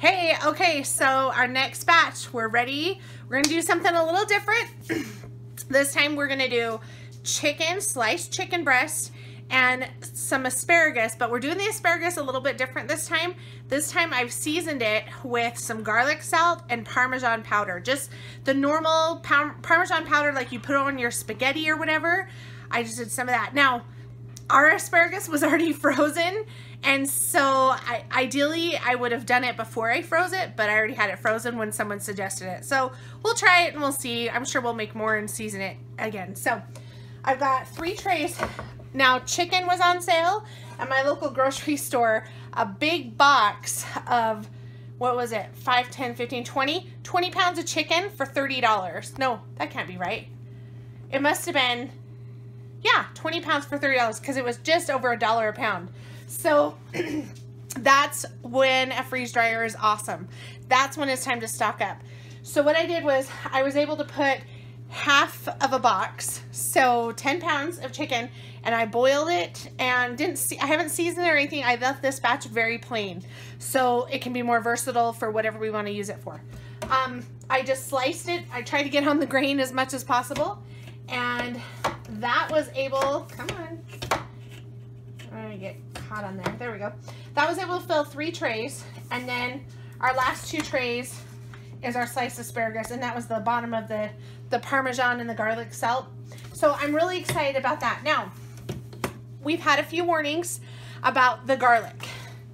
Hey, okay, so our next batch, we're ready. We're gonna do something a little different. This time we're gonna do chicken, sliced chicken breast, and some asparagus, but we're doing the asparagus a little bit different this time. This time I've seasoned it with some garlic salt and Parmesan powder. Just the normal Parmesan powder like you put on your spaghetti or whatever. I just did some of that. Now, our asparagus was already frozen, and so ideally I would have done it before I froze it, but I already had it frozen when someone suggested it. So we'll try it and we'll see. I'm sure we'll make more and season it again. So I've got 3 trays. Now, chicken was on sale at my local grocery store. A big box of, what was it, 5, 10, 15, 20 pounds of chicken for $30. No, that can't be right. It must have been, yeah, 20 pounds for $30 because it was just over $1 a pound. So that's when a freeze dryer is awesome. That's when it's time to stock up. So what I did was I was able to put half of a box, so 10 pounds of chicken, and I boiled it and I haven't seasoned it or anything. I left this batch very plain so it can be more versatile for whatever we want to use it for. I just sliced it. I tried to get on the grain as much as possible, and that was able, come on, I'm gonna get caught on there. There we go. That was able to fill 3 trays, and then our last 2 trays is our sliced asparagus, and that was the bottom of the Parmesan and the garlic salt. So I'm really excited about that. Now, we've had a few warnings about the garlic.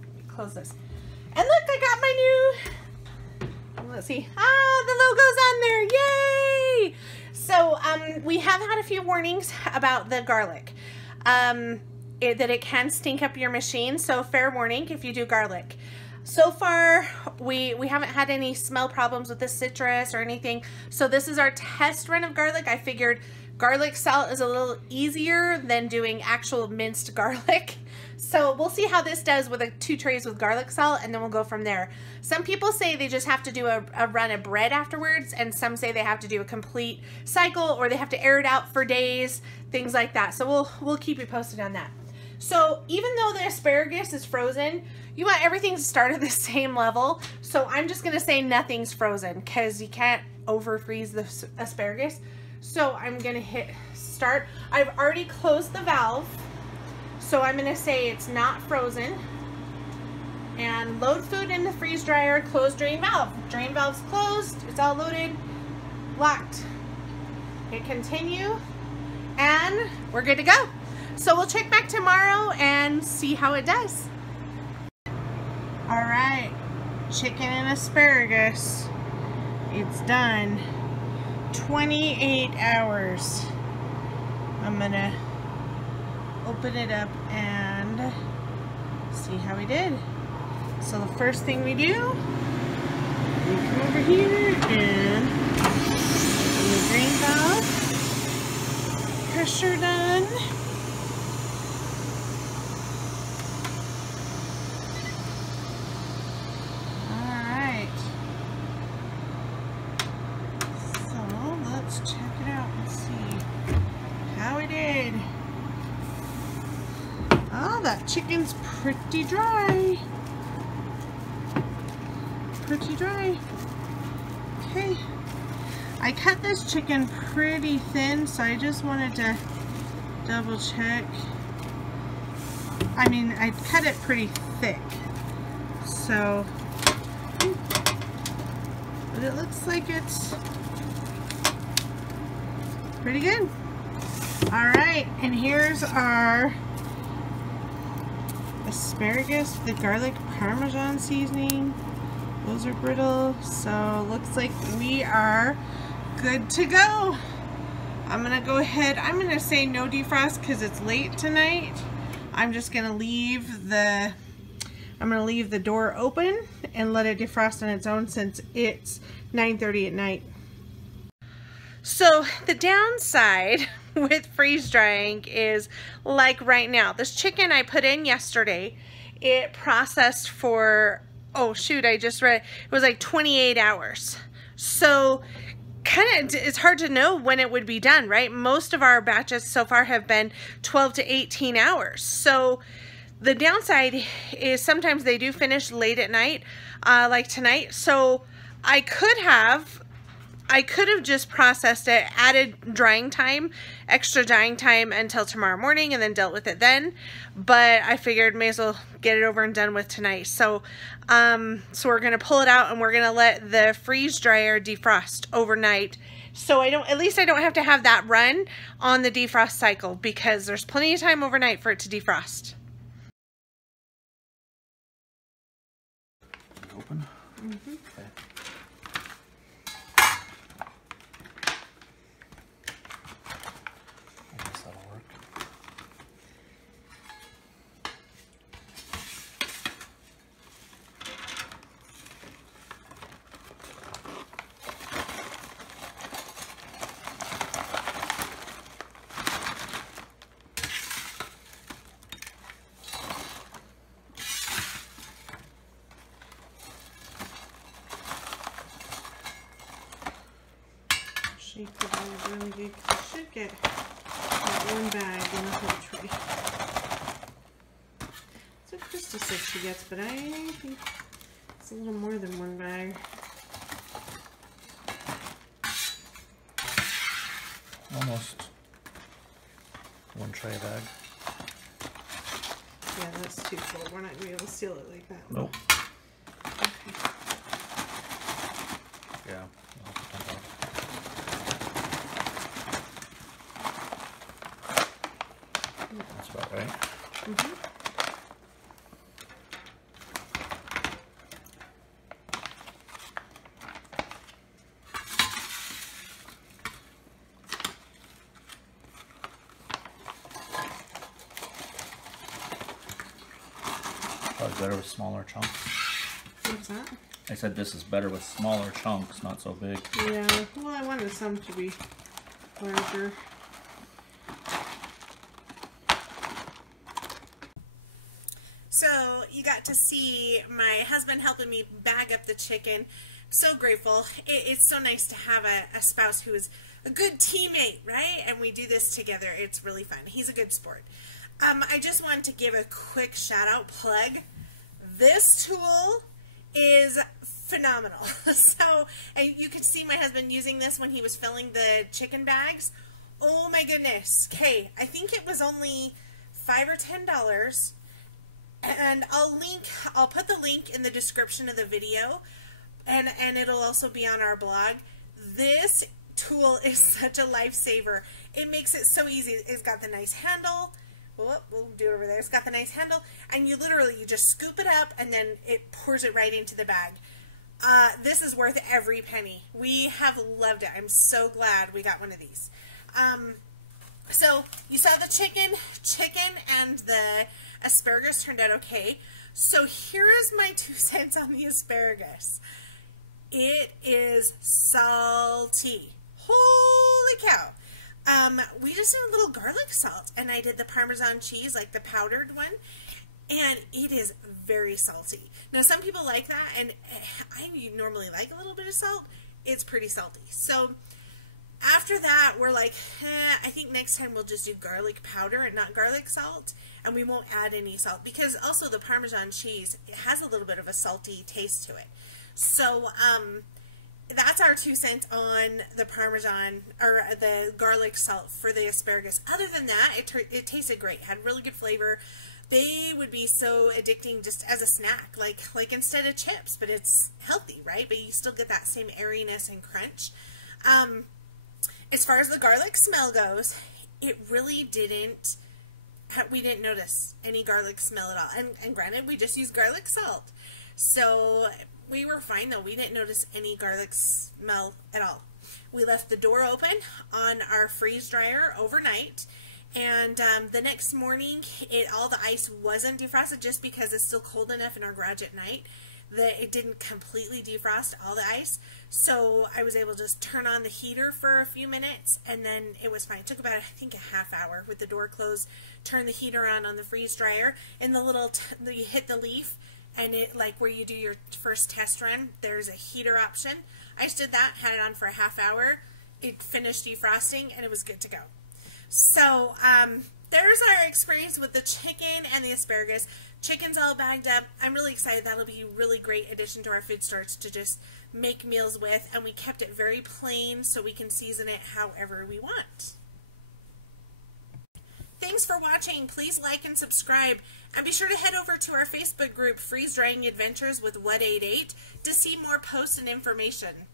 Let me close this. And look, I got my new, let's see, the logo's on there, yay! So we have had a few warnings about the garlic, that it can stink up your machine, so fair warning if you do garlic. So far, we haven't had any smell problems with the citrus or anything. So this is our test run of garlic. I figured garlic salt is a little easier than doing actual minced garlic. So we'll see how this does with 2 trays with garlic salt, and then we'll go from there. Some people say they just have to do a run of bread afterwards, and some say they have to do a complete cycle, or they have to air it out for days, things like that. So we'll keep you posted on that. So even though the asparagus is frozen, you want everything to start at the same level. So I'm just gonna say nothing's frozen because you can't over freeze the asparagus. So I'm gonna hit start. I've already closed the valve. So I'm gonna say it's not frozen. And load food in the freeze dryer, close drain valve. Drain valve's closed, it's all loaded, locked. Hit continue, and we're good to go. So we'll check back tomorrow and see how it does. All right, chicken and asparagus. It's done. 28 hours. I'm gonna open it up and see how we did. So the first thing we do, we come over here and open the drain valve. Pressure done. Check it out and see how it did. Oh, that chicken's pretty dry. Pretty dry. Okay. I cut this chicken pretty thin, so I just wanted to double check. I mean, I cut it pretty thick. So, but it looks like it's pretty good. All right, and here's our asparagus, the garlic Parmesan seasoning. Those are brittle, so looks like we are good to go. I'm gonna go ahead, I'm gonna say no defrost because it's late tonight. I'm just gonna leave the door open and let it defrost on its own since it's 9:30 at night. So the downside with freeze drying is, like right now, this chicken I put in yesterday, it processed for, oh shoot, I just read, it was like 28 hours. So kind of, it's hard to know when it would be done, right? Most of our batches so far have been 12 to 18 hours. So the downside is sometimes they do finish late at night, like tonight. So I could have just processed it, added drying time, extra drying time until tomorrow morning, and then dealt with it then. But I figured may as well get it over and done with tonight. So, so we're gonna pull it out and we're gonna let the freeze dryer defrost overnight. So at least I don't have to have that run on the defrost cycle, because there's plenty of time overnight for it to defrost. Open? Mm-hmm. Okay. I guess that'll work. Shake the bag really good, 'cause you should get that one bag in the whole tray. That's what Krista said she gets, but I think it's a little more than one bag. Almost one tray bag. Yeah, that's too full. We're not going to be able to seal it like that. Nope. Okay. Yeah. I'll have to dump out. That's about right. Mm-hmm. Probably better with smaller chunks. What's that? I said this is better with smaller chunks, not so big. Yeah, well, I wanted some to be larger. So you got to see my husband helping me bag up the chicken. So grateful. It's so nice to have a spouse who is a good teammate, right? And we do this together. It's really fun. He's a good sport. I just wanted to give a quick shout out plug. This tool is phenomenal. So, and you could see my husband using this when he was filling the chicken bags. Oh my goodness. Okay, I think it was only $5 or $10. And I'll put the link in the description of the video, and it'll also be on our blog. This tool is such a lifesaver. It makes it so easy. It's got the nice handle. We'll do it over there. It's got the nice handle, and you just scoop it up, and then it pours it right into the bag. This is worth every penny. We have loved it. I'm so glad we got one of these. So you saw the chicken and the asparagus turned out okay. So here is my 2 cents on the asparagus. It is salty. Holy cow. We just did a little garlic salt, and I did the Parmesan cheese, like the powdered one, and it is very salty. Now, some people like that, and I normally like a little bit of salt. It's pretty salty. So after that, we're like, I think next time we'll just do garlic powder and not garlic salt, and we won't add any salt, because also the Parmesan cheese, it has a little bit of a salty taste to it. So, that's our 2 cents on the Parmesan, or the garlic salt for the asparagus. Other than that, it tasted great. It had really good flavor. They would be so addicting just as a snack, like instead of chips, but it's healthy, right? But you still get that same airiness and crunch. As far as the garlic smell goes, it really didn't, we didn't notice any garlic smell at all. And granted, we just used garlic salt. So we were fine though. We didn't notice any garlic smell at all. We left the door open on our freeze dryer overnight, and the next morning all the ice wasn't defrosted, just because it's still cold enough in our garage at night that it didn't completely defrost all the ice. So I was able to just turn on the heater for a few minutes, and then it was fine. It took about, I think, a half hour with the door closed. Turn the heater on the freeze dryer, and the little you hit the leaf, and it, like where you do your first test run, there's a heater option. I just did that, had it on for a half hour. It finished defrosting, and it was good to go. So there's our experience with the chicken and the asparagus. Chicken's all bagged up. I'm really excited. That'll be a really great addition to our food starts to just make meals with, and we kept it very plain so we can season it however we want. Thanks for watching. Please like and subscribe, and be sure to head over to our Facebook group, Freeze Drying Adventures with What Ate Ate, to see more posts and information.